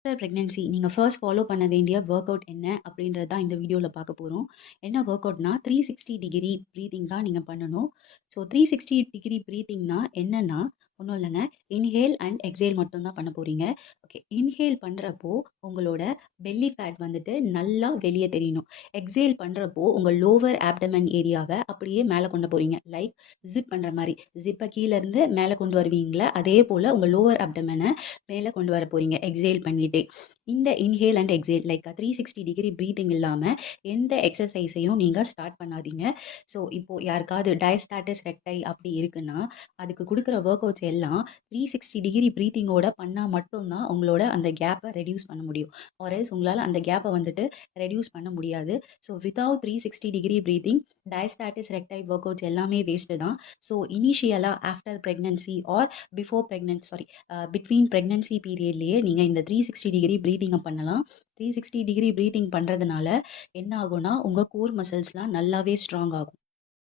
After pregnancy நீங்க first follow பண்ண வேண்டிய வொர்க் அவுட் என்ன அப்படின்றது தான் இந்த வீடியோல பார்க்க போறோம். என்ன வொர்க் அவுட்னா 360 டிகிரி பிரீத்திங் தான் நீங்க பண்ணணும். ஸோ 360 டிகிரி பிரீத்திங்னா என்னன்னா, ஒண்ணும் இல்லங்க. இன்ஹேல் அண்ட் எக்ஸேல் மட்டும் தான் பண்ண போறீங்க. ஓகே. இன்ஹேல் பண்றப்போ உங்களோட பெல்லி ஃபேட் வந்துட்டு நல்லா வெளிய தெரியணும். எக்ஸேல் பண்றப்போ உங்க லோவர் ஆப்டமன் ஏரியாவ அப்படியே மேல கொண்டு போறீங்க. லைக் ஜிப் பண்ற மாரி. ஜிப்ப கீழ இருந்து மேல கொண்டு வருவீங்கல்ல, அதே போல உங்க லோவர் அப்டமன மேல கொண்டு வர போறீங்க. எக்ஸேல் பண்ணிட்டே. இந்த inhale and exhale like 360 degree breathing இல்லாம எந்த எக்ஸர்சைஸையும் நீங்க ஸ்டார்ட் பண்ணாதீங்க. ஸோ இப்போ யாருக்காவது டயஸ்டாட்டிஸ் ரெக்டை அப்படி இருக்குன்னா, அதுக்கு குடுக்குற ஒர்க் அவுட்ஸ் எல்லாம் 360 டிகிரி பிரீத்திங்கோட பண்ணா மட்டும் தான் உங்களோட அந்த கேப்ப ரெடியூஸ் பண்ண முடியும். ஆர் எல்ஸ் உங்களால அந்த கேப்ப வந்துட்டு ரெடியூஸ் பண்ண முடியாது. So without 360 degree breathing diastasis recti workouts எல்லாமே வேஸ்ட் தான். ஸோ இனிஷியலா after pregnancy or before pregnancy sorry between pregnancy பீரியட்லயே நீங்க இந்த 360 டிகிரி பிரீத்திங்க பண்ணலாம். 360 டிகிரி பிரீத்திங் பண்றதுனால என்ன ஆகும்னா, உங்க கோர் மசில்ஸ்லாம் நல்லாவே ஸ்ட்ராங் ஆகும்.